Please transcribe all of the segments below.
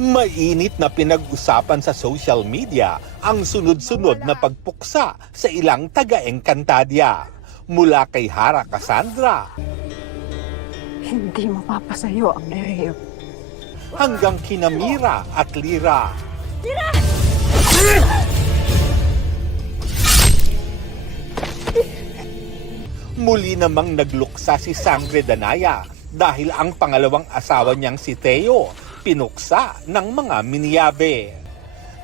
Mainit na pinag-usapan sa social media ang sunod-sunod na pagpuksa sa ilang taga-Encantadia. Mula kay Hara Cassandra Hindi mapapasayo ang Nereo. hanggang kina Mira at Lira. Muli namang nagluksa si Sangre Danaya dahil ang pangalawang asawa niyang si Theo pinuksa ng mga minyabe.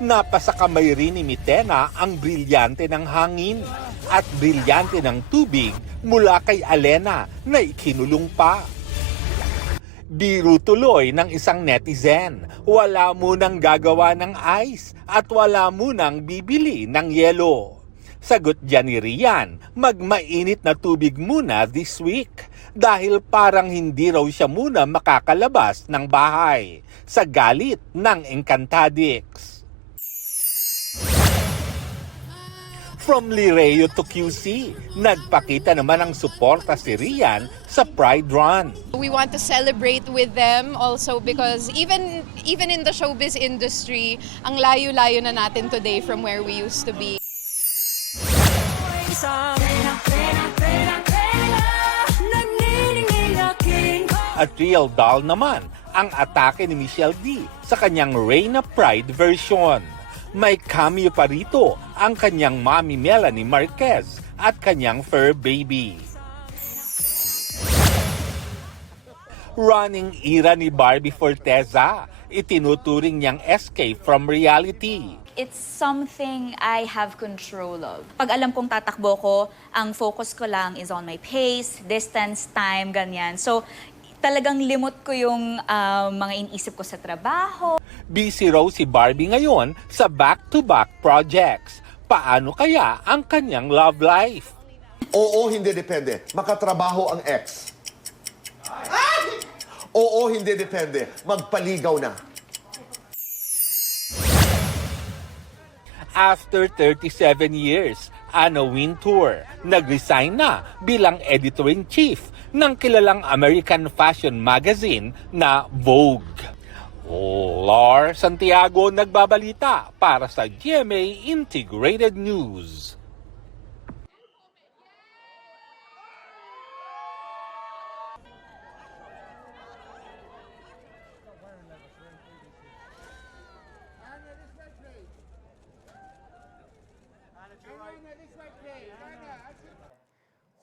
Napasakamay rin ni Mitena ang brilyante ng hangin at brilyante ng tubig mula kay Alena na ikinulong pa. Biro tuloy ng isang netizen, wala munang gagawa ng ice at wala munang bibili ng yelo. Sagot dyan ni Rian, magmainit na tubig muna this week dahil parang hindi raw siya muna makakalabas ng bahay sa galit ng Encantadix. From Lireo to QC, nagpakita naman ang suporta si Rian sa Pride Run. We want to celebrate with them also because even in the showbiz industry, ang layo-layo na natin today from where we used to be. At real doll naman ang atake ni Michelle D sa kanyang Reyna Pride version. May cameo pa rito ang kanyang mommy Melanie Marquez at kanyang fur baby. Running era ni Barbie Forteza, itinuturing niyang escape from reality. It's something I have control of. Pag alam kong tatakbo ko, ang focus ko lang is on my pace, distance, time, ganyan. So, talagang limot ko yung mga iniisip ko sa trabaho. Busy raw si Barbie ngayon sa back-to-back projects. Paano kaya ang kanyang love life? Oo, hindi depende. Makatrabaho ang ex. Oo, hindi depende. Magpaligaw na. After 37 years, Anna Wintour nag-resign na bilang editor-in-chief ng kilalang American fashion magazine na Vogue. Lar Santiago nagbabalita para sa GMA Integrated News.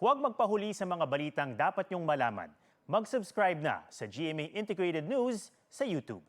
Huwag magpahuli sa mga balitang dapat niyong malaman. Mag-subscribe na sa GMA Integrated News sa YouTube.